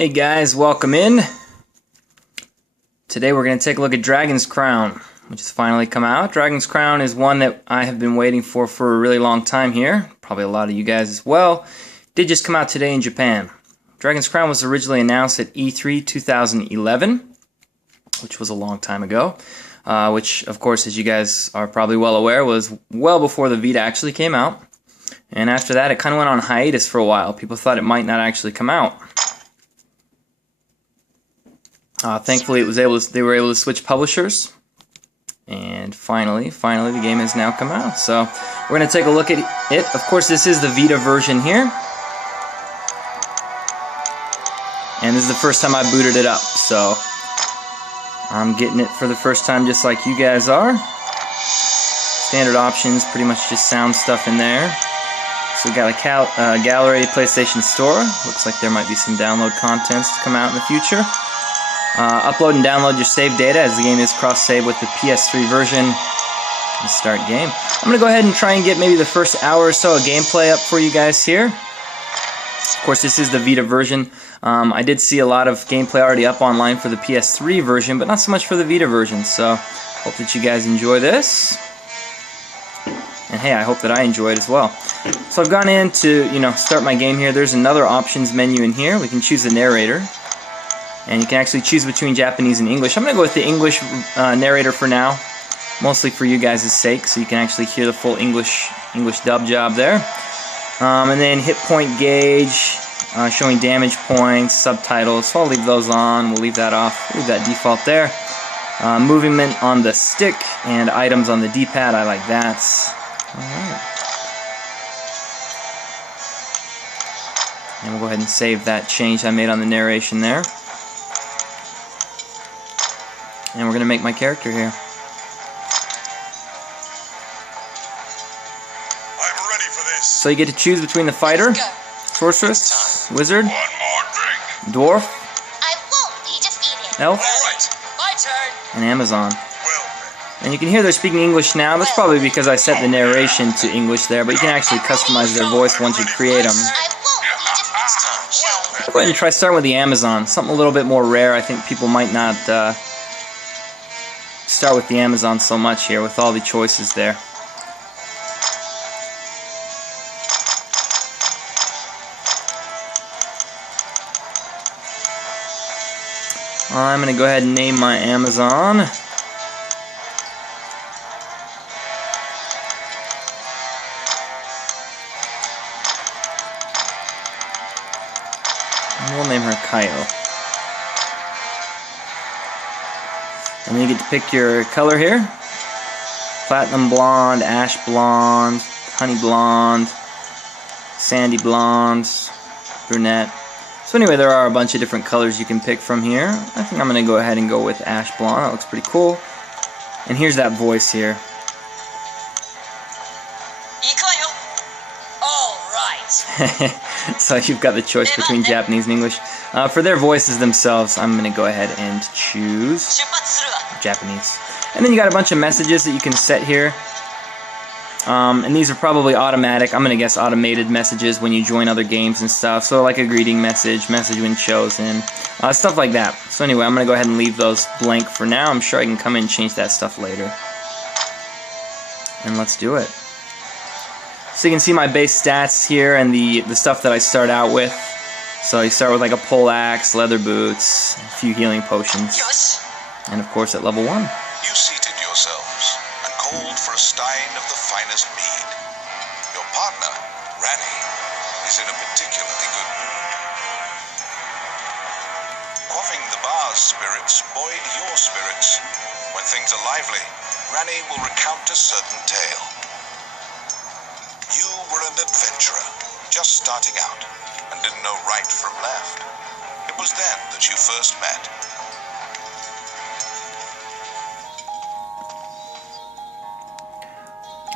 Hey guys, welcome in. Today we're going to take a look at Dragon's Crown, which has finally come out. Dragon's Crown is one that I have been waiting for a really long time here. Probably a lot of you guys as well. It did just come out today in Japan. Dragon's Crown was originally announced at E3 2011, which was a long time ago. Which, of course, as you guys are probably well aware, was well before the Vita actually came out. And after that, it kind of went on hiatus for a while. People thought it might not actually come out. Thankfully, they were able to switch publishers, and finally, the game has now come out. So we're going to take a look at it. Of course, this is the Vita version here, and this is the first time I booted it up. So I'm getting it for the first time, just like you guys are. Standard options, pretty much just sound stuff in there. So we got a gallery, PlayStation Store. Looks like there might be some download contents to come out in the future. Upload and download your save data, as the game is cross-save with the PS3 version. And start game. I'm going to go ahead and try and get maybe the first hour or so of gameplay up for you guys here. Of course, this is the Vita version. I did see a lot of gameplay already up online for the PS3 version, but not so much for the Vita version. So, hope that you guys enjoy this. And hey, I hope that I enjoy it as well. So I've gone in to, start my game here. There's another options menu in here. We can choose the narrator. And you can actually choose between Japanese and English. I'm going to go with the English narrator for now, mostly for you guys' sake, so you can actually hear the full English dub job there. And then hit point gauge, showing damage points, subtitles. So I'll leave those on. We'll leave that off. Leave that default there. Movement on the stick and items on the D-pad. I like that. Alright. And we'll go ahead and save that change I made on the narration there. And we're going to make my character here. I'm ready for this. So you get to choose between the fighter, sorceress, wizard, dwarf, elf, and Amazon. And you can hear they're speaking English now. That's probably because I set the narration to English there, but you can actually customize their voice once you create them. I'll go ahead and try starting with the Amazon. Something a little bit more rare. I think people might not start with the Amazon so much here with all the choices there. I'm going to go ahead and name my Amazon. And we'll name her Kaio. And then you get to pick your color here. Platinum blonde, ash blonde, honey blonde, sandy blonde, brunette. So anyway, there are a bunch of different colors you can pick from here. I think I'm going to go ahead and go with ash blonde. That looks pretty cool. And here's that voice here. So you've got the choice between Japanese and English. For their voices themselves, I'm going to go ahead and choose Japanese. And then you got a bunch of messages that you can set here. And these are probably automatic, I'm going to guess automated messages when you join other games and stuff. So like a greeting message when chosen, stuff like that. So anyway, I'm going to go ahead and leave those blank for now. I'm sure I can come in and change that stuff later. And let's do it. So you can see my base stats here and the stuff that I start out with. So you start with like a pole axe, leather boots, a few healing potions, and of course at level 1. You seated yourselves and called for a stein of the finest mead. Your partner, Rani, is in a particularly good mood. Quaffing the bar's spirits buoyed your spirits. When things are lively, Rani will recount a certain tale. You were an adventurer, just starting out, and didn't know right from left. It was then that you first met.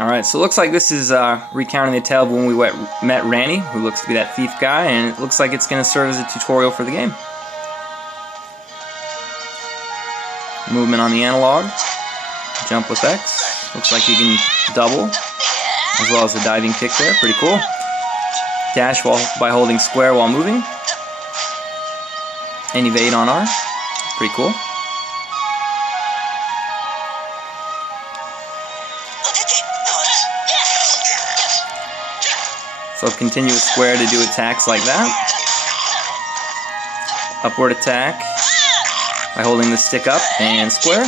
Alright, so it looks like this is recounting the tale of when we met Rani, who looks to be that thief guy, and it looks like it's going to serve as a tutorial for the game. Movement on the analog, jump with X, looks like you can double, as well as the diving kick there, pretty cool. Dash by holding square while moving. and evade on R. Pretty cool. So continue with square to do attacks like that. Upward attack by holding the stick up and square.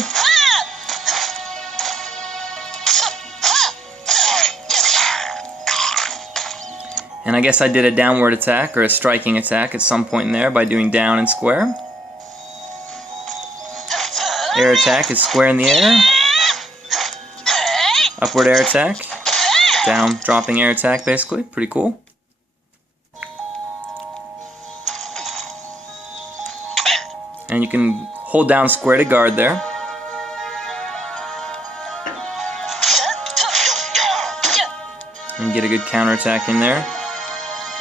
And I guess I did a downward attack or a striking attack at some point in there by doing down and square. Air attack is square in the air. Upward air attack. Down, dropping air attack basically. Pretty cool. And you can hold down square to guard there. And get a good counter attack in there.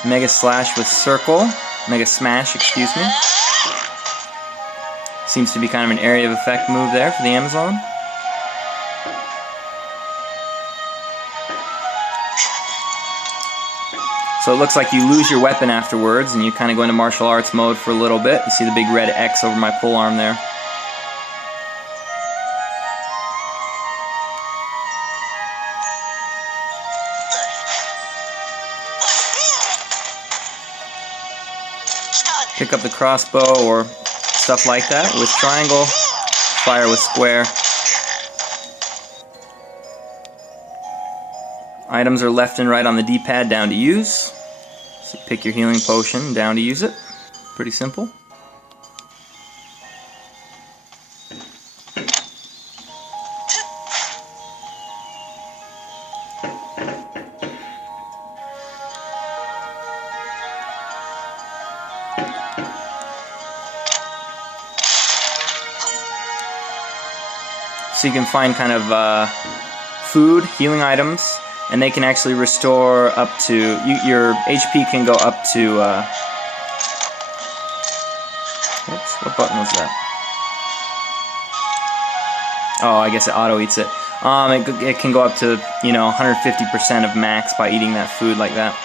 Mega Slash with circle. Mega Smash, excuse me. Seems to be kind of an area of effect move there for the Amazon. So it looks like you lose your weapon afterwards and you kind of go into martial arts mode for a little bit. You see the big red X over my pole arm there. Pick up the crossbow or stuff like that with triangle, fire with square. Items are left and right on the D-pad down to use. So pick your healing potion down to use it. Pretty simple. So you can find kind of food, healing items, and they can actually restore up to, your HP can go up to, oops, what button was that? Oh, I guess it auto-eats it. It can go up to, 150% of max by eating that food like that.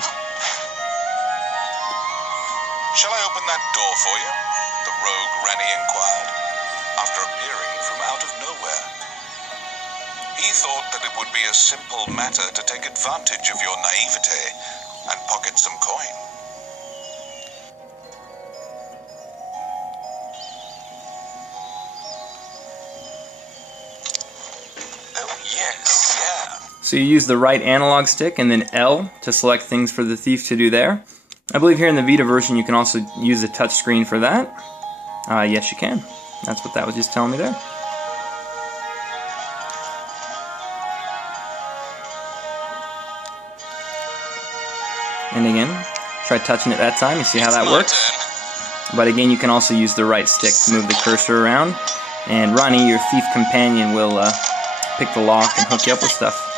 Shall I open that door for you? The rogue Rennie inquired, after appearing from out of nowhere. He thought that it would be a simple matter to take advantage of your naivete and pocket some coin. Oh yes, yeah. So you use the right analog stick and then L to select things for the thief to do there. I believe here in the Vita version you can also use the touch screen for that. Yes you can. That's what that was just telling me there. And again, try touching it that time, you see how that works. But again, you can also use the right stick to move the cursor around. And Ronnie, your thief companion, will pick the lock and hook you up with stuff.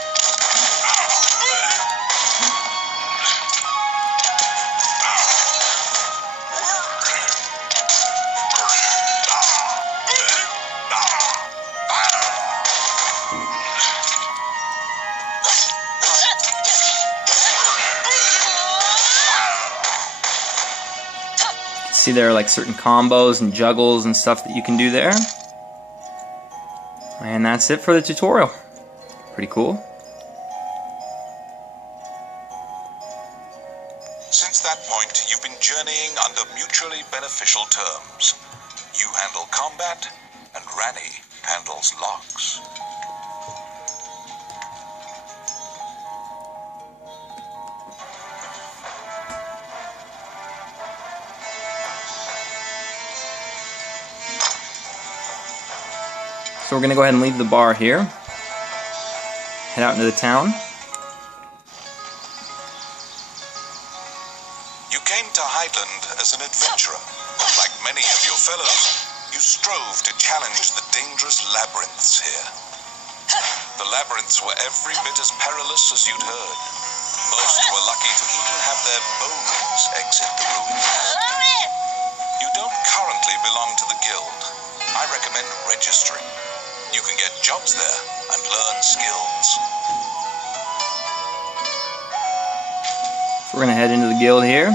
See, there are like certain combos and juggles and stuff that you can do there. And that's it for the tutorial. Pretty cool. Since that point, you've been journeying under mutually beneficial terms. You handle combat, and Rani handles locks. So we're going to go ahead and leave the bar here. Head out into the town. You came to Highland as an adventurer. Like many of your fellows, you strove to challenge the dangerous labyrinths here. The labyrinths were every bit as perilous as you'd heard. Most were lucky to even have their bones exit the ruins. You don't currently belong to the guild. I recommend registering. You can get jobs there and learn skills. So we're going to head into the guild here.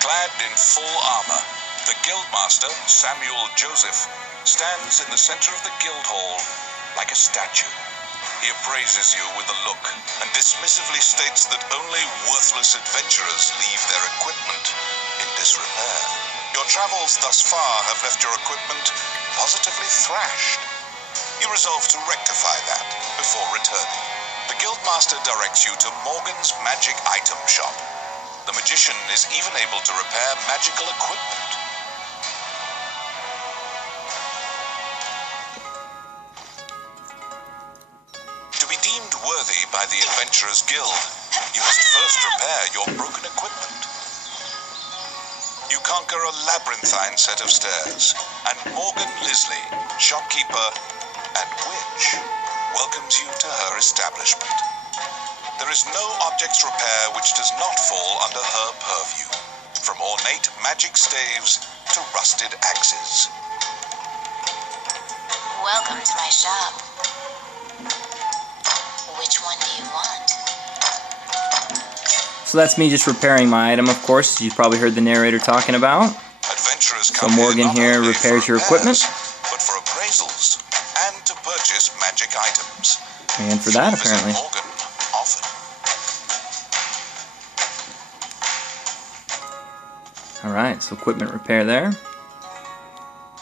Clad in full armor, the Guildmaster, Samuel Joseph, stands in the center of the guild hall like a statue. He appraises you with a look and dismissively states that only worthless adventurers leave their equipment in disrepair. Your travels thus far have left your equipment positively thrashed. You resolve to rectify that before returning. The Guildmaster directs you to Morgan's Magic Item Shop. The magician is even able to repair magical equipment. To be deemed worthy by the Adventurers Guild, you must first repair your broken equipment. You conquer a labyrinthine set of stairs, and Morgan Lisley, shopkeeper and witch, welcomes you to her establishment. There is no objects repair which does not fall under her purview, from ornate magic staves to rusted axes. Welcome to my shop. Which one do you want? So that's me just repairing my item, of course, you probably heard the narrator talking about. Adventurers So come Morgan here not only repairs for your equipment. but for appraisals and to purchase magic items. And for that, You visit apparently. Morgan often. Alright, so equipment repair there.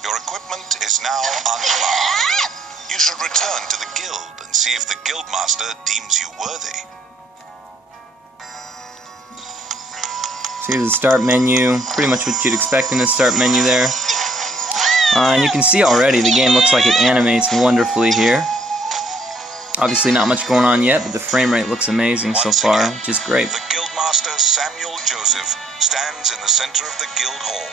Your equipment is now unmarked. You should return to the guild and see if the guildmaster deems you worthy. So here's the start menu, pretty much what you'd expect in the start menu there. And you can see already the game looks like it animates wonderfully here. Obviously not much going on yet, but the frame rate looks amazing so Once far, again, which is great. The guildmaster Samuel Joseph stands in the center of the guild hall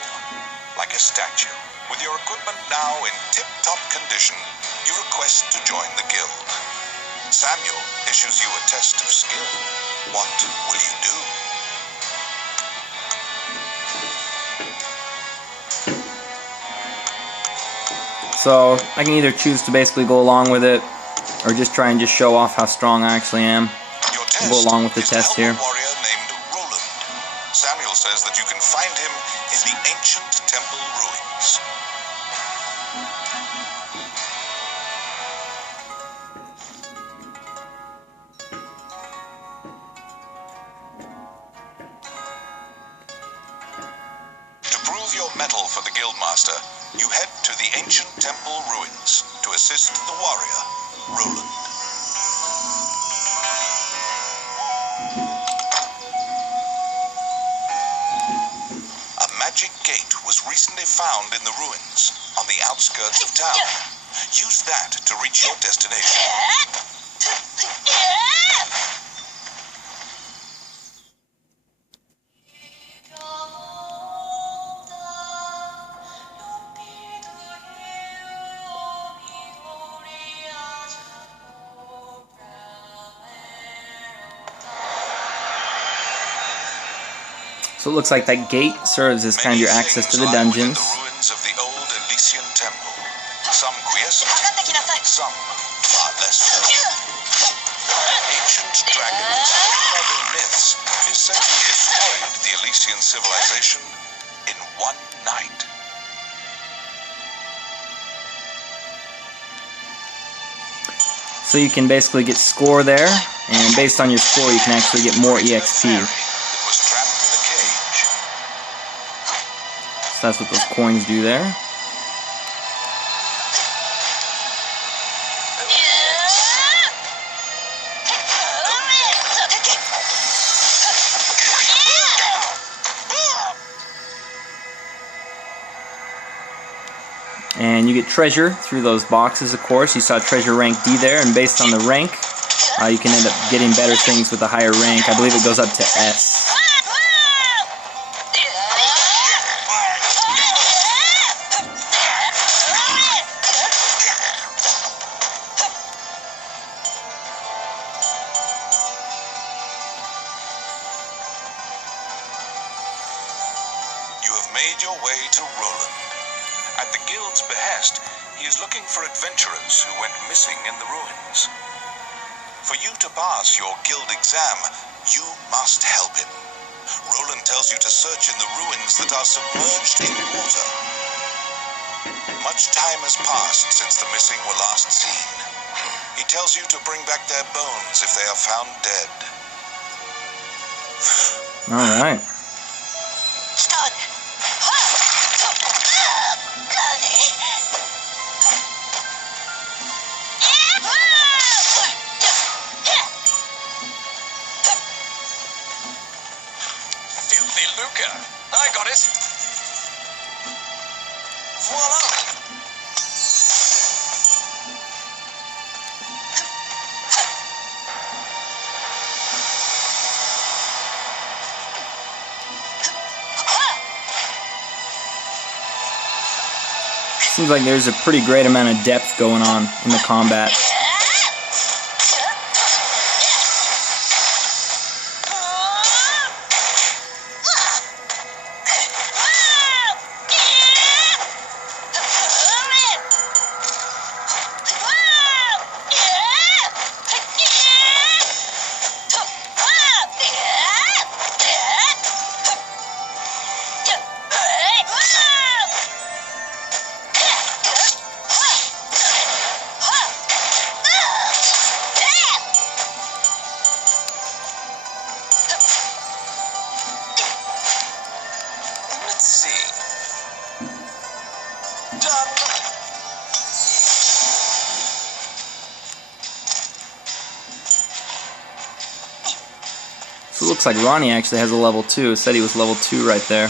like a statue. With your equipment now in tip-top condition, you request to join the guild. Samuel issues you a test of skill. What will you do? So I can either choose to basically go along with it, or just try and just show off how strong I actually am. Your I'll go along with the is to test help here. a warrior named Roland. Samuel says that you can find him in the ancient temple ruins. To prove your mettle for the guildmaster, you head to the ancient temple ruins to assist the warrior, Roland. A magic gate was recently found in the ruins on the outskirts of town. Use that to reach your destination. So it looks like that gate serves as kind of your access to the dungeons. The ruins of the old Elysian temple. Some quiescent, some far less so. Ancient dragons and modern myths is said to have destroyed the Elysian civilization in one night. So you can basically get score there, and based on your score you can actually get more EXP. It was trapped in a cage. So that's what those coins do there. And you get treasure through those boxes, of course. You saw treasure rank D there, and based on the rank, you can end up getting better things with a higher rank. I believe it goes up to S. You have made your way to Roland. At the guild's behest, he is looking for adventurers who went missing in the ruins. For you to pass your guild exam, you must help him. Roland tells you to search in the ruins that are submerged in water. Much time has passed since the missing were last seen. He tells you to bring back their bones if they are found dead. Alright. Filthy lucre. I got it. Voila! Seems like there's a pretty great amount of depth going on in the combat. So it looks like Ronnie actually has a level 2. Said he was level 2 right there.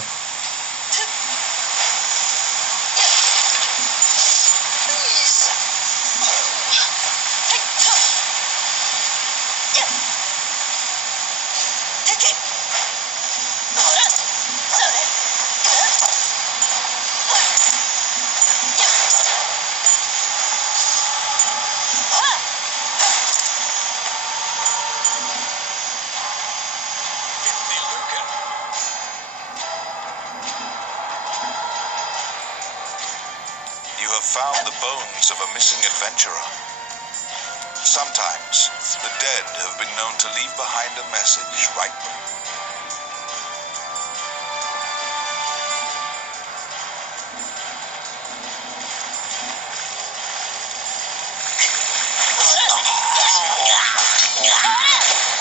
Found the bones of a missing adventurer. Sometimes, the dead have been known to leave behind a message right.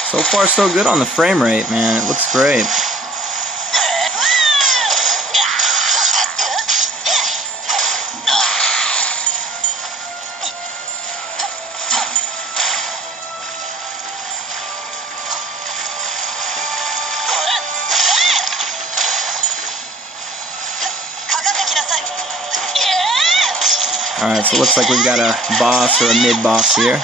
So far, so good on the frame rate, man. It looks great. Alright, so it looks like we've got a boss or a mid-boss here.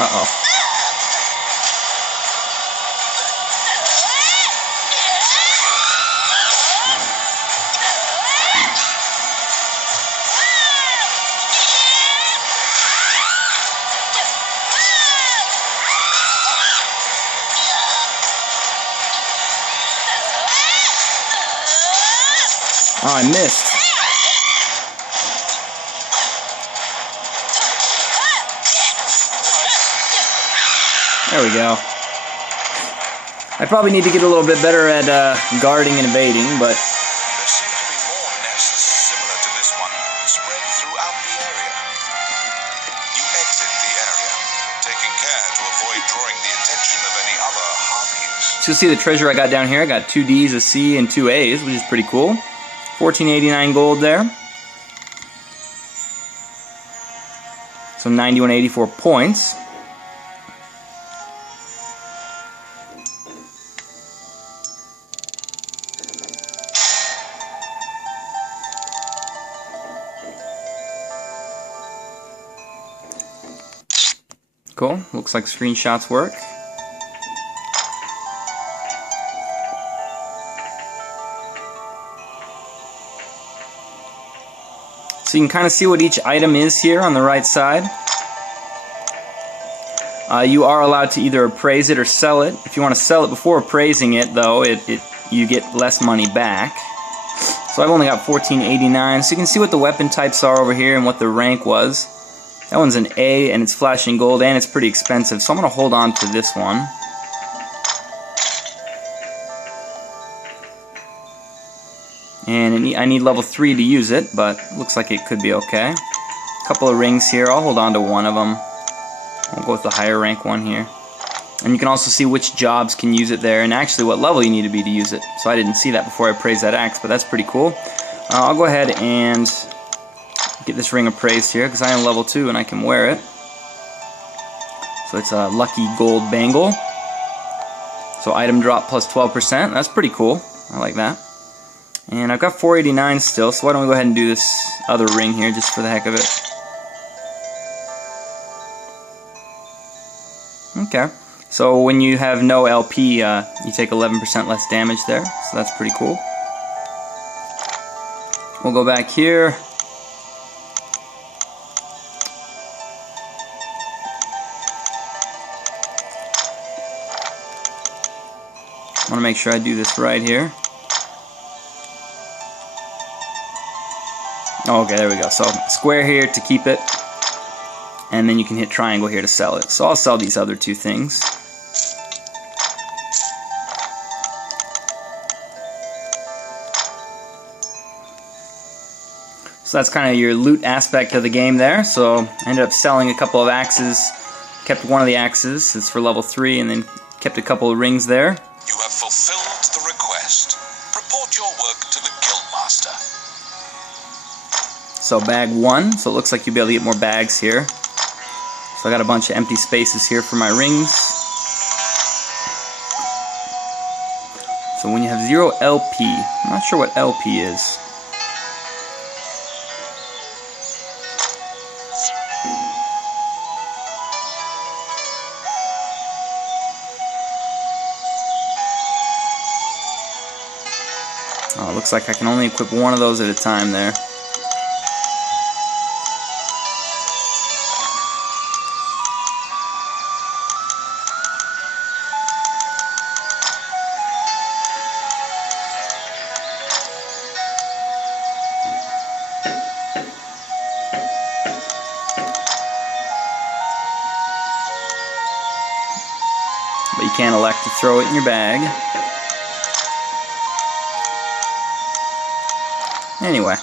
Uh-oh. Oh, I missed. There we go. I probably need to get a little bit better at guarding and evading, but... There seem to be more nests similar to this one, spread throughout the area. there to avoid drawing the attention of any other harpies. So you'll see the treasure I got down here. I got 2 Ds, a C, and 2 A's, which is pretty cool. 1489 gold there. So 9184 points. Cool. Looks like screenshots work. So you can kind of see what each item is here on the right side. You are allowed to either appraise it or sell it. If you want to sell it before appraising it, though, you get less money back. So I've only got 1489. So you can see what the weapon types are over here and what the rank was. That one's an A, and it's flashing gold, and it's pretty expensive, so I'm going to hold on to this one. And I need level 3 to use it, but looks like it could be okay. A couple of rings here. I'll hold on to one of them. I'll go with the higher rank one here. And you can also see which jobs can use it there, and actually what level you need to be to use it. So I didn't see that before I appraised that axe, but that's pretty cool. I'll go ahead and get this ring appraised here, because I am level 2 and I can wear it. So it's a lucky gold bangle. So item drop plus 12%. That's pretty cool. I like that. And I've got 489 still, so why don't we go ahead and do this other ring here just for the heck of it. Okay. So when you have no LP, you take 11% less damage there. So that's pretty cool. We'll go back here. I want to make sure I do this right here. Oh, okay, there we go. So square here to keep it, and then you can hit triangle here to sell it. So I'll sell these other 2 things. So that's kind of your loot aspect of the game there. So I ended up selling a couple of axes, kept one of the axes, it's for level 3, and then kept a couple of rings there. You have fulfilled the request. Report your work to the Guildmaster. So bag 1, so it looks like you'll be able to get more bags here. So I got a bunch of empty spaces here for my rings. So when you have 0 LP, I'm not sure what LP is. Oh, it looks like I can only equip one of those at a time there. But you can elect to throw it in your bag. Anyway.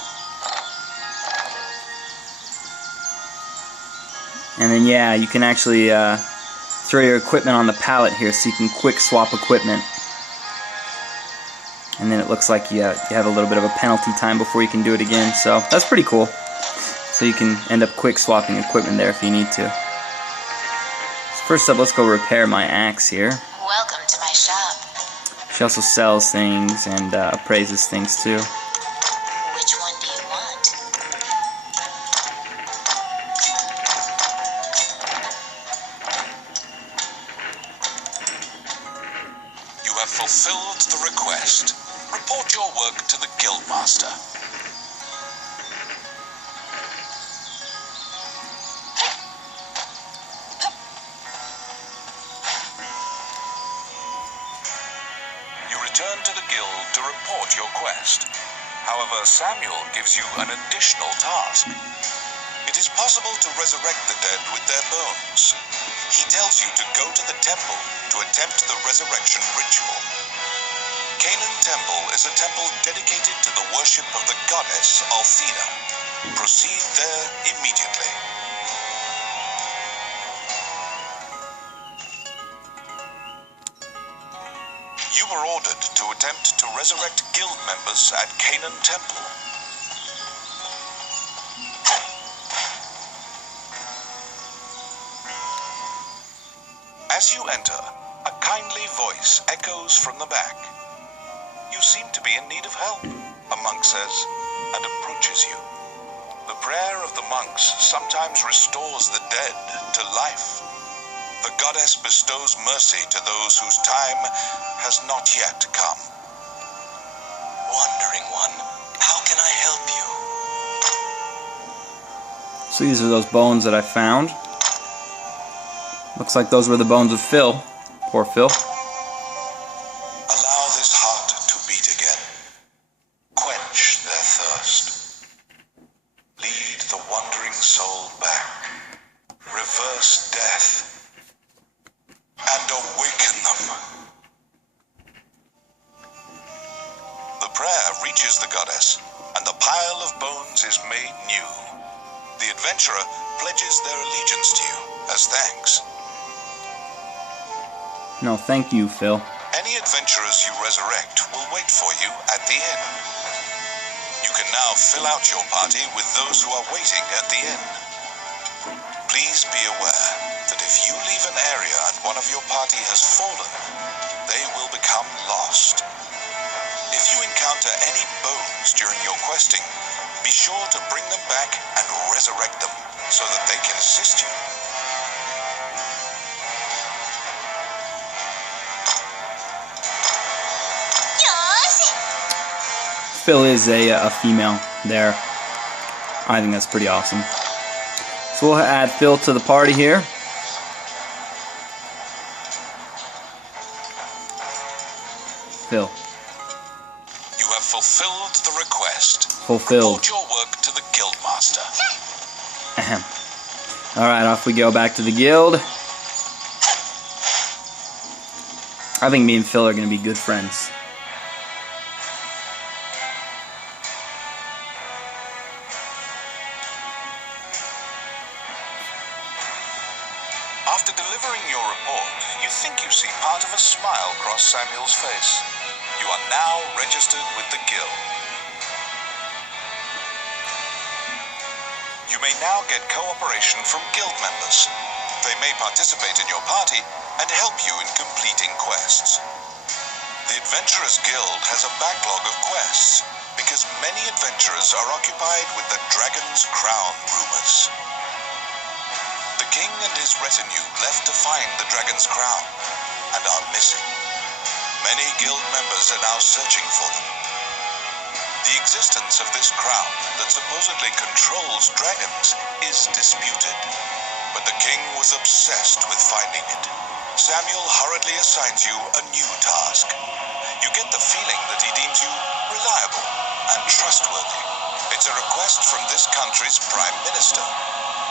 And then yeah, you can actually throw your equipment on the pallet here so you can quick swap equipment. And then it looks like you have a little bit of a penalty time before you can do it again. So that's pretty cool. So you can end up quick swapping equipment there if you need to. So first up, let's go repair my axe here. Welcome to my shop. She also sells things and appraises things too. Which one do you want? You have fulfilled the request. Report your work to the Guildmaster. You return to the guild to report your quest. However, Samuel gives you an additional task. It is possible to resurrect the dead with their bones. He tells you to go to the temple to attempt the resurrection ritual. Canaan Temple is a temple dedicated to the worship of the goddess Althena. Proceed there immediately. You were ordered to attempt to resurrect guild members at Canaan Temple. As you enter, a kindly voice echoes from the back. You seem to be in need of help, a monk says, and approaches you. The prayer of the monks sometimes restores the dead to life. The goddess bestows mercy to those whose time has not yet come. Wandering one, how can I help you? So these are those bones that I found. Looks like those were the bones of Phil. Poor Phil. Allow this heart to beat again. Quench their thirst. Lead the wandering soul back. Reverse death. And awaken them. The prayer reaches the goddess, and the pile of bones is made new. The adventurer pledges their allegiance to you as thanks. No, thank you, Phil. Any adventurers you resurrect will wait for you at the inn. You can now fill out your party with those who are waiting at the inn. Please be aware that if you leave an area and one of your party has fallen, they will become lost. If you encounter any bones during your questing, be sure to bring them back and resurrect them so that they can assist you. Phil is a female there. I think that's pretty awesome. So we'll add Phil to the party here. Phil. You have fulfilled the request. Fulfilled. Report your work to the guildmaster. Ahem. Alright, off we go back to the guild. I think me and Phil are going to be good friends. After delivering your report, you think you see part of a smile cross Samuel's face. You are now registered with the guild. You may now get cooperation from guild members. They may participate in your party and help you in completing quests. The Adventurers Guild has a backlog of quests because many adventurers are occupied with the Dragon's Crown rumors. The king and his retinue left to find the Dragon's Crown and are missing. Many guild members are now searching for them. The existence of this crown that supposedly controls dragons is disputed, but the king was obsessed with finding it. Samuel hurriedly assigns you a new task. You get the feeling that he deems you reliable and trustworthy. It's a request from this country's prime minister.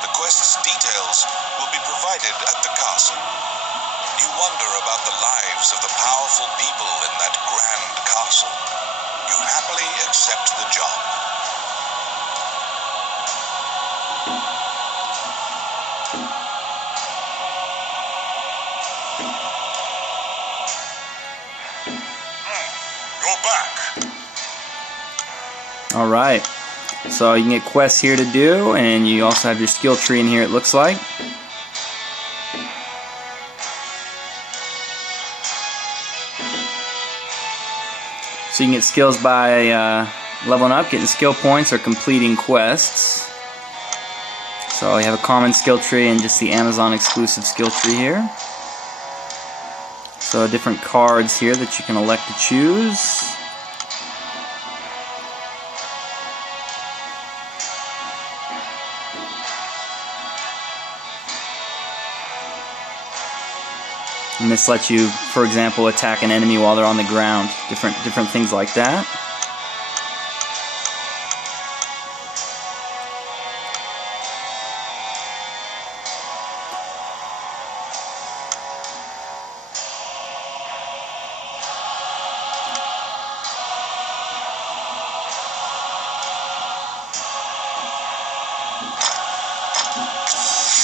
The quest's details will be provided at the castle. You wonder about the lives of the powerful people in that grand castle. You happily accept the job. You're back. Alright. So you can get quests here to do, and you also have your skill tree in here, it looks like. So you can get skills by leveling up, getting skill points, or completing quests. So you have a common skill tree and just the Amazon exclusive skill tree here. So different cards here that you can elect to choose. And this lets you, for example, attack an enemy while they're on the ground. Different things like that.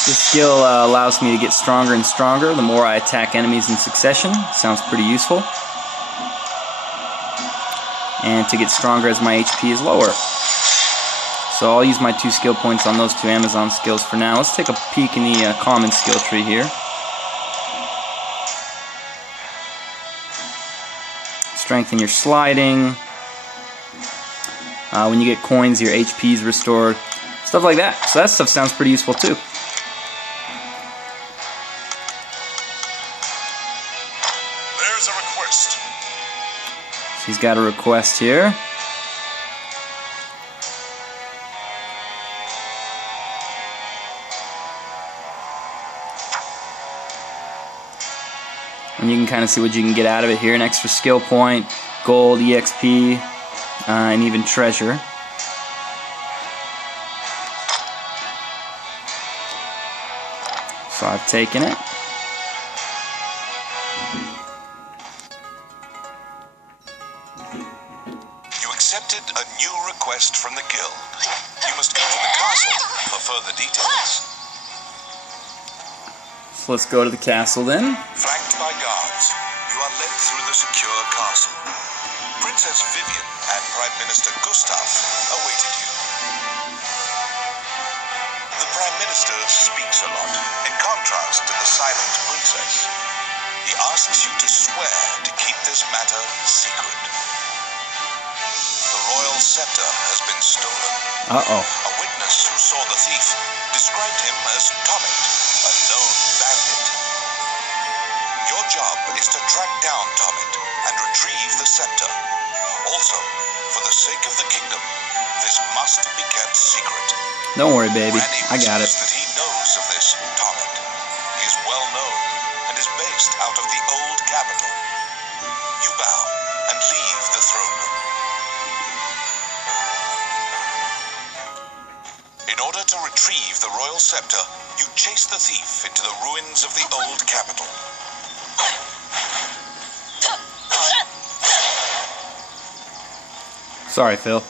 This skill allows me to get stronger and stronger the more I attack enemies in succession. Sounds pretty useful. and to get stronger as my HP is lower. So I'll use my 2 skill points on those 2 Amazon skills for now. Let's take a peek in the common skill tree here. Strengthen your sliding. When you get coins, your HP is restored. Stuff like that. So that stuff sounds pretty useful too. There's a request. So he's got a request here. And you can kind of see what you can get out of it here. An extra skill point, gold, EXP, and even treasure. So I've taken it. You accepted a new request from the guild. You must go to the castle for further details. So let's go to the castle then. Flanked by guards, you are led through the secure castle. Princess Vivian and Prime Minister Gustav awaited you. The Prime Minister speaks a lot, in contrast to the silent princess. He asks you to swear to keep this matter secret. The royal scepter has been stolen. Uh-oh. A witness who saw the thief described him as Tomit, a known bandit. Your job is to track down Tomit and retrieve the scepter. Also, for the sake of the kingdom, this must be kept secret. Don't worry, baby. Ranny I got it. whispers that he knows of this Tomit. He is well known and is based out of the old capital. You bow and leave the throne room. In order to retrieve the royal scepter, you chase the thief into the ruins of the old capital. Sorry, Phil.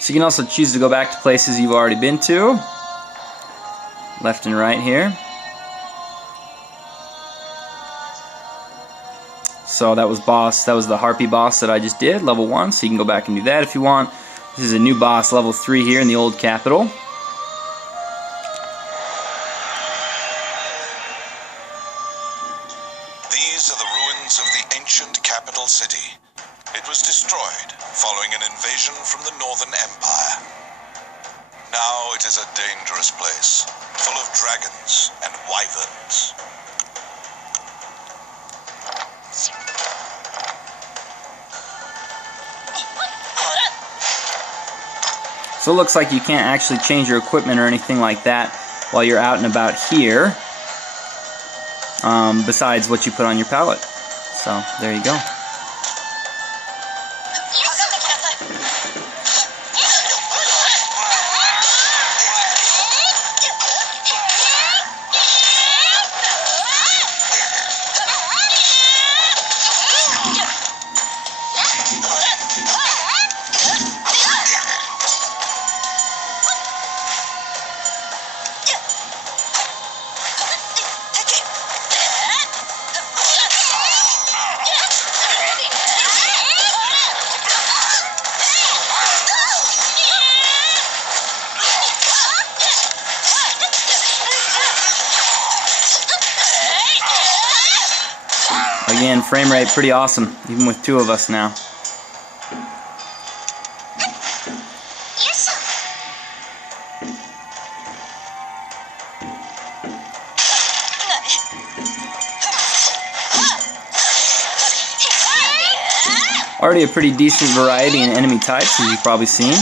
So you can also choose to go back to places you've already been to. Left and right here. So that was the Harpy boss that I just did, level 1, so you can go back and do that if you want. This is a new boss, level 3 here in the old capital. These are the ruins of the ancient capital city. It was destroyed following an invasion from the Northern Empire. Now it is a dangerous place, full of dragons and wyverns. So it looks like you can't actually change your equipment or anything like that while you're out and about here, besides what you put on your pallet. So there you go. Again, frame rate pretty awesome, even with 2 of us now. Already a pretty decent variety in enemy types, as you've probably seen.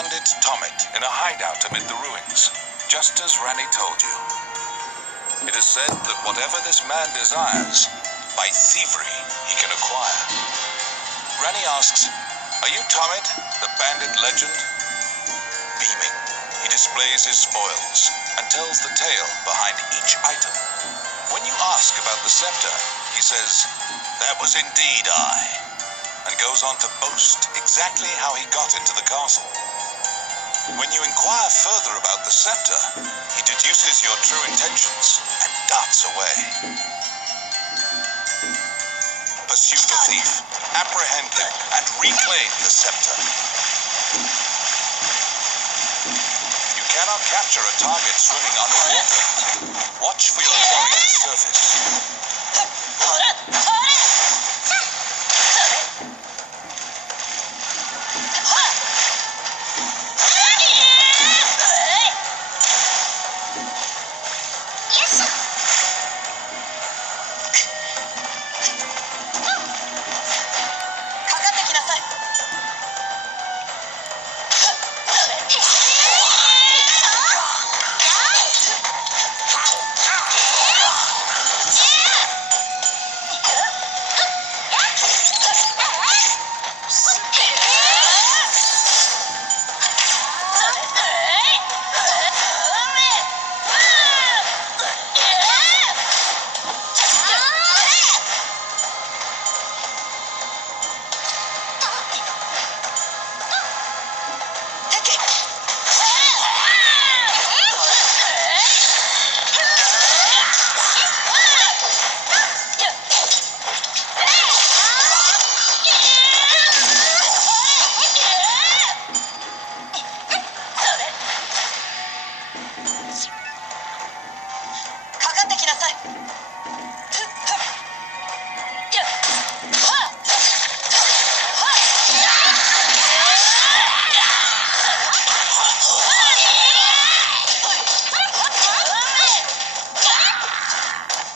bandit Tomet in a hideout amid the ruins, just as Ranni told you. It is said that whatever this man desires, by thievery he can acquire. Ranni asks, "Are you Tomet, the bandit legend?" Beaming, he displays his spoils and tells the tale behind each item. When you ask about the Scepter, he says, "That was indeed I," and goes on to boast exactly how he got into the castle. When you inquire further about the Scepter, he deduces your true intentions and darts away. Pursue the thief, apprehend him, and reclaim the Scepter. You cannot capture a target swimming underwater. Watch for your quarry to surface.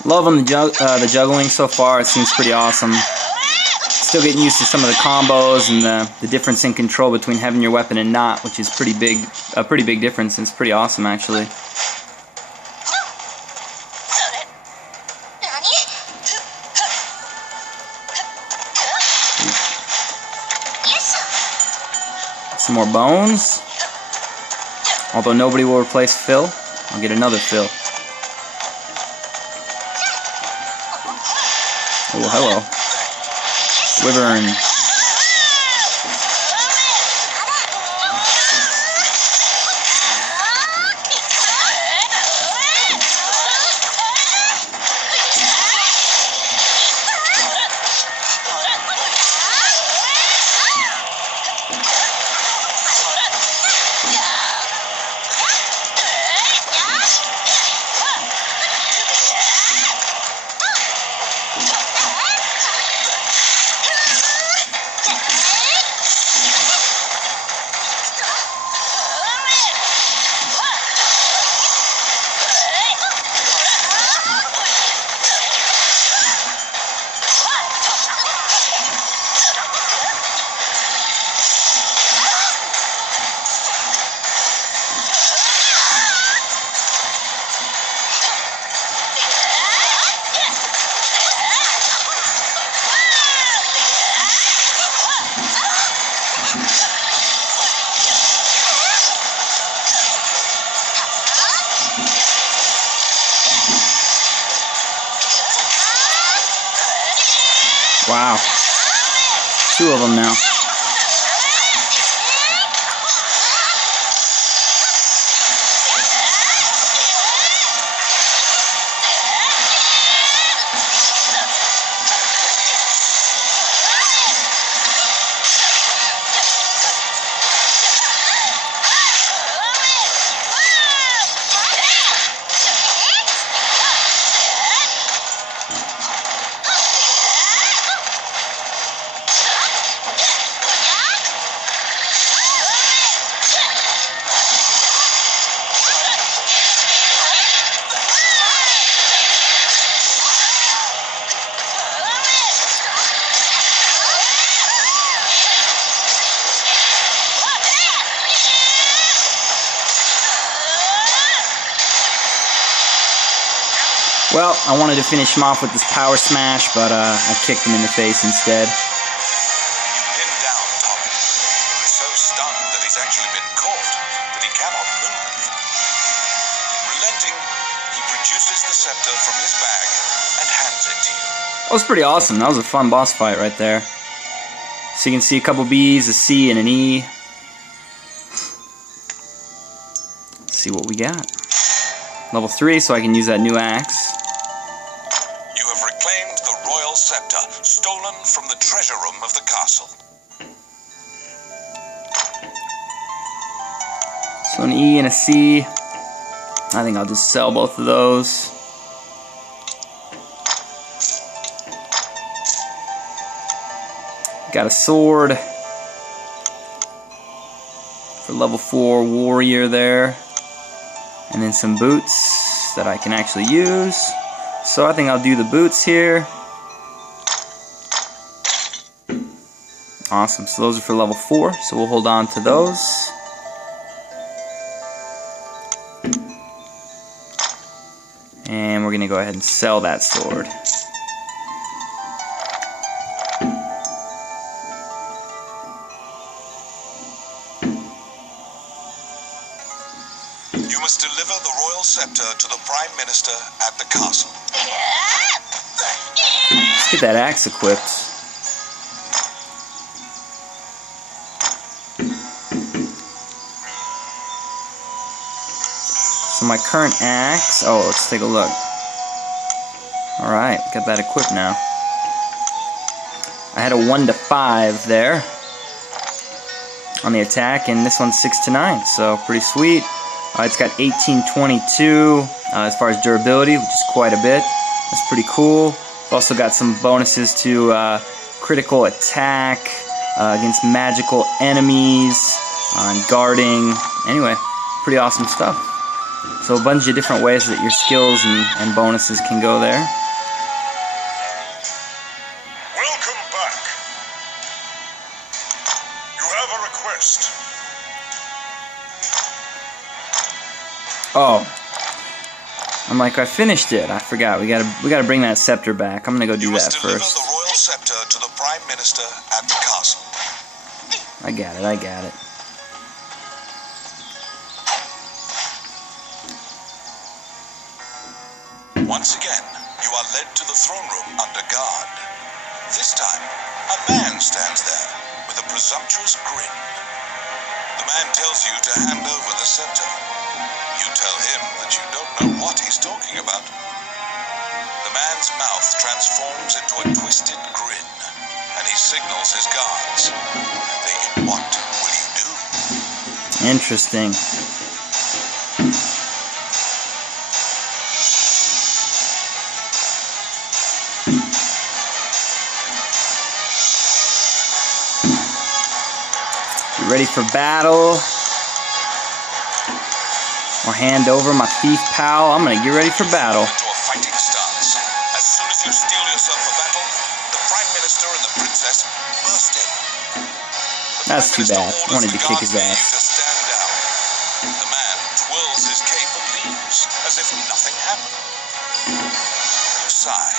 Loving the juggling so far. It seems pretty awesome. Still getting used to some of the combos and the difference in control between having your weapon and not, which is a pretty big difference, and it's pretty awesome actually. Some more bones. Although nobody will replace Phil, I'll get another Phil. Oh, hello. Wyvern. Wow. 2 of them now. Well, I wanted to finish him off with this power smash, but I kicked him in the face instead. Pin down Tommy, who is so stunned that he's actually been caught that he cannot move. Relenting, he produces the scepter from his bag and hands it to you. That was pretty awesome. That was a fun boss fight right there. So you can see a couple B's, a C, and an E. Let's see what we got. Level 3, so I can use that new axe. You have reclaimed the royal scepter, stolen from the treasure room of the castle. So an E and a C. I think I'll just sell both of those. Got a sword for level 4 warrior there. And then some boots that I can actually use. So I think I'll do the boots here. Awesome, so those are for level 4, so we'll hold on to those. And we're gonna go ahead and sell that sword. You must deliver the royal scepter to the Prime Minister at the castle. Let's get that axe equipped. So my current axe, oh, let's take a look. Alright, got that equipped now. I had a 1 to 5 there on the attack, and this one's 6 to 9, so pretty sweet. It's got 1822 as far as durability, which is quite a bit. That's pretty cool. I've also got some bonuses to critical attack against magical enemies, on guarding. Anyway, pretty awesome stuff. So a bunch of different ways that your skills and bonuses can go there. Welcome back. You have a request. Oh, I'm like, I finished it. I forgot. We gotta bring that scepter back. I'm gonna go do that You must deliver first. the royal scepter to the Prime Minister at the castle. I got it. I got it. Once again, you are led to the throne room under guard. This time, a man stands there with a presumptuous grin. The man tells you to hand over the scepter. You tell him that you don't know what he's talking about. The man's mouth transforms into a twisted grin, and he signals his guards. What will you do? Interesting. You ready for battle? Or hand over my thief pal? I'm gonna get ready for battle. Into a fighting stance. As soon as you steel yourself for battle, the Prime Minister and the Princess burst in. That's too bad. I wanted to kick his ass. To stand down. The man twirls his cape and leaves, as if nothing happened. You sigh,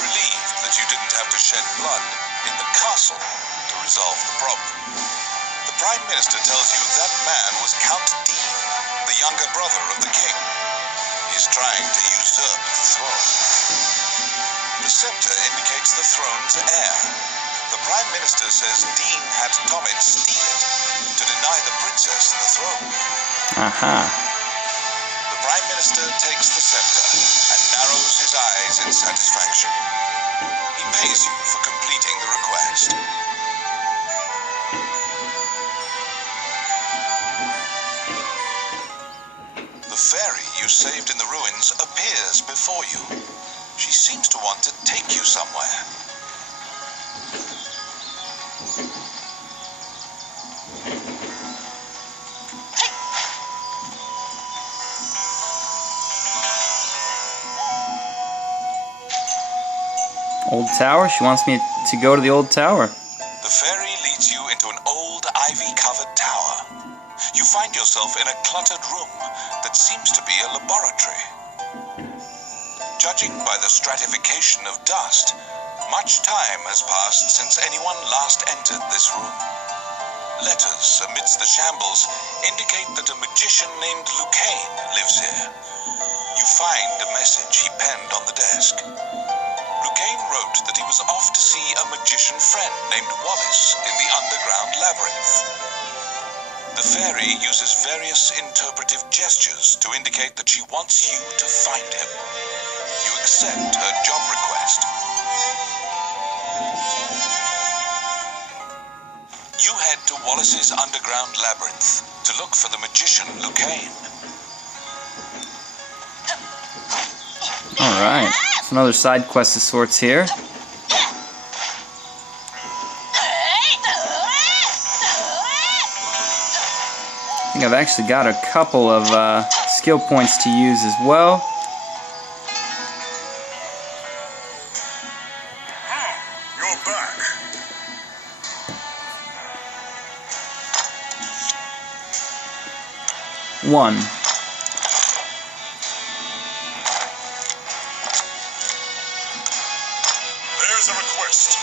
relieved that you didn't have to shed blood in the castle to resolve the problem. The Prime Minister tells you that man was Count Dean, the younger brother of the king. He's trying to usurp the throne. The scepter indicates the throne's heir. The Prime Minister says Dean had Tomit steal it to deny the princess the throne. Aha. The Prime Minister takes the scepter and narrows his eyes in satisfaction. He pays you for completing the request. The fairy you saved in the ruins appears before you. She seems to want to take you somewhere. Old tower? She wants me to go to the old tower. The fairy leads you into an old ivy-covered tower. You find yourself in a cluttered room that seems to be a laboratory. Judging Judging by the stratification of dust, much time has passed since anyone last entered this room. Letters amidst the shambles indicate that a magician named Lucane lives here. You find a message he penned on the desk. Lucane wrote that he was off to see a magician friend named Wallace in the underground labyrinth. The fairy uses various interpretive gestures to indicate that she wants you to find him. You accept her job request. You head to Wallace's underground labyrinth to look for the magician Lucane. Alright, it's another side quest of sorts here. I think I've actually got a couple of skill points to use as well. You're back. One. There's a request.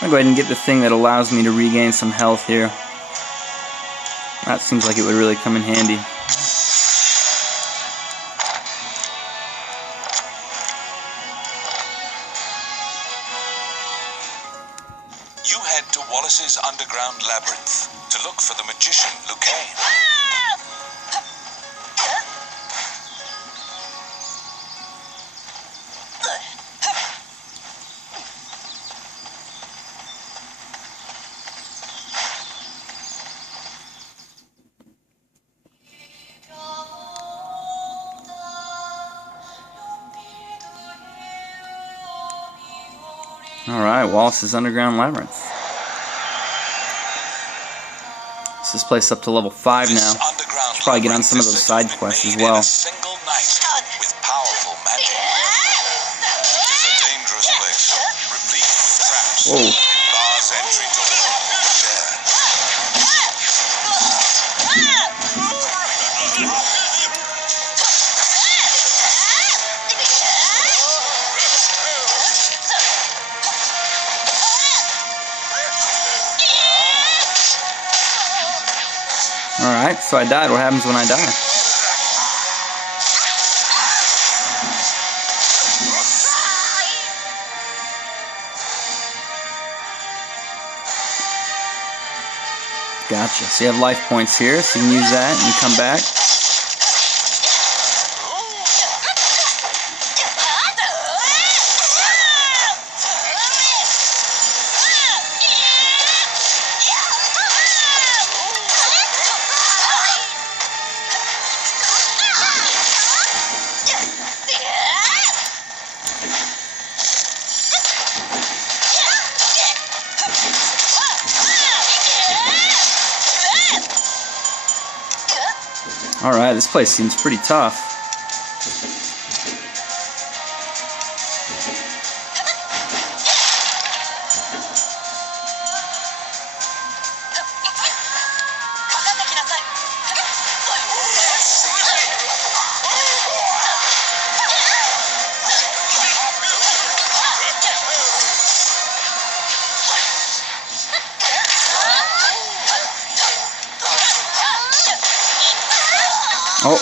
I'm going to go ahead and get the thing that allows me to regain some health here. That seems like it would really come in handy. You head to Wallace's underground labyrinth to look for the magician Lucane. Alright, Wallace's Underground Labyrinth. So this place up to level 5 now. Should probably get on some of those side quests as well. With powerful magic. It is a dangerous place, replete with traps. Whoa. It bars entry to all who dare. Alright, so I died. What happens when I die? Gotcha. So you have life points here, so you can use that and you come back. Alright, this place seems pretty tough. Oh.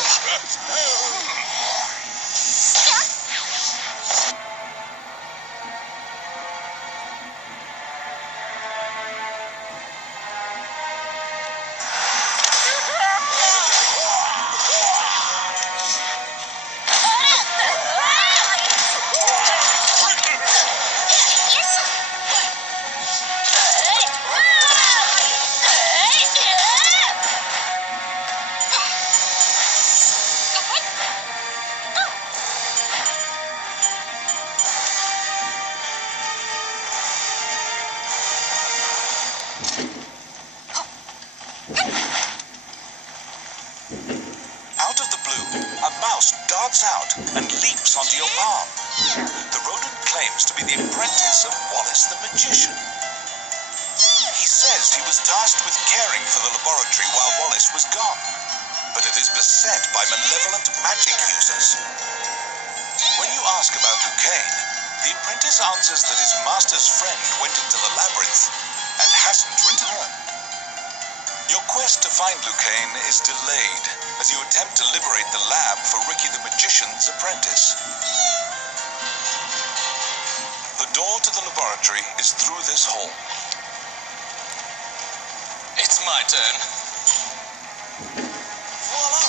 darts out and leaps onto your palm. The rodent claims to be the apprentice of Wallace the magician. He says he was tasked with caring for the laboratory while Wallace was gone, but it is beset by malevolent magic users. When you ask about Lucane, the apprentice answers that his master's friend went into the labyrinth and hasn't returned. Your quest to find Lucane is delayed as you attempt to liberate the lab for Ricky the Magician's apprentice. The door to the laboratory is through this hall. It's my turn. Voila!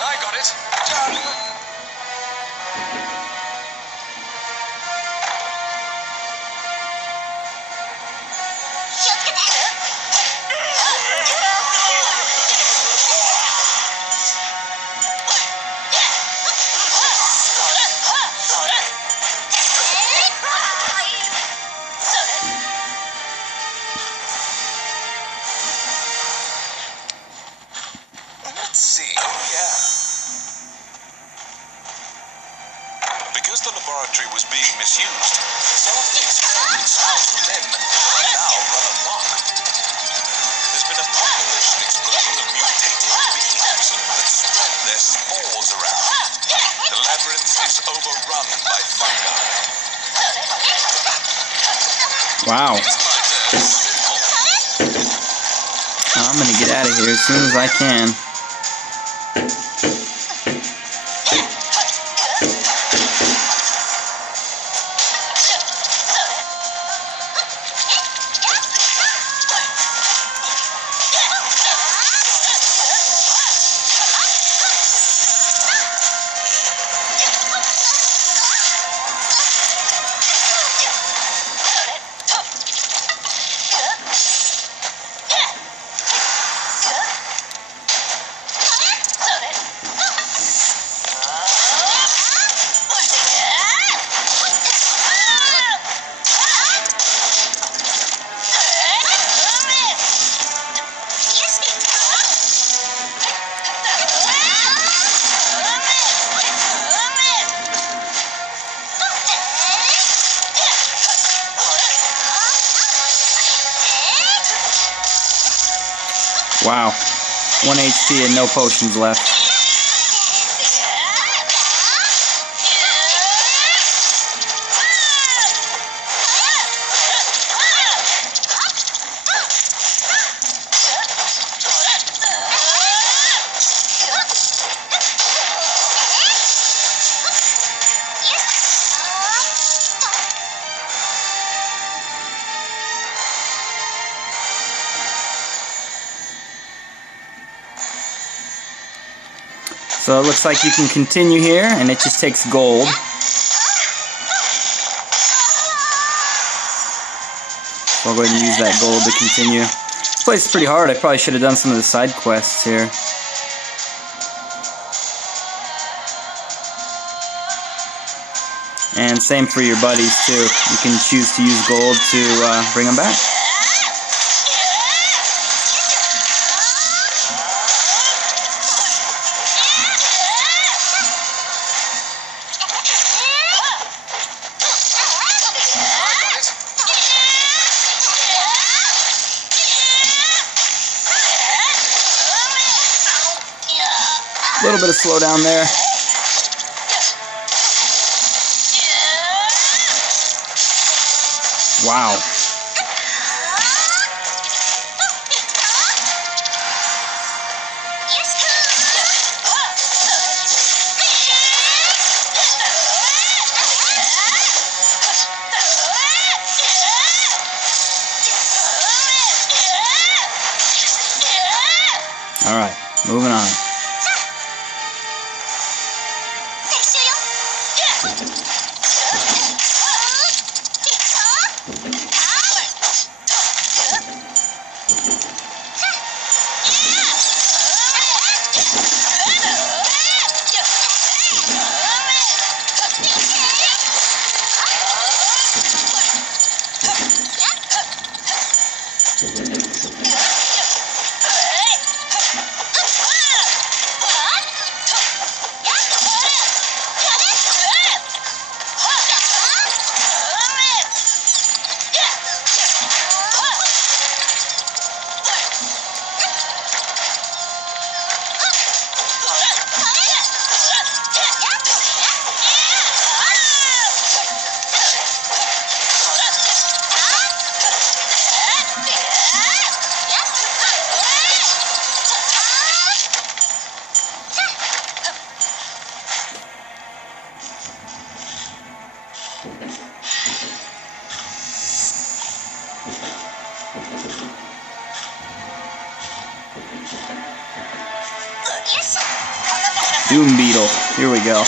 I got it. Done. Let's see. Oh, yeah. Because the laboratory was being misused, some of the experiments housed within now run amok. There's been a population explosion of mutated beings that spread their spores around. The labyrinth is overrun by fungi. Wow. It's my turn. I'm gonna get out of here as soon as I can. Wow. 1 HP and no potions left. So it looks like you can continue here, and it just takes gold. So I'll go ahead and use that gold to continue. This place is pretty hard. I probably should have done some of the side quests here. And same for your buddies too. You can choose to use gold to bring them back. A little bit of slowdown there. Wow. All right, moving on. Doom Beetle. Here we go.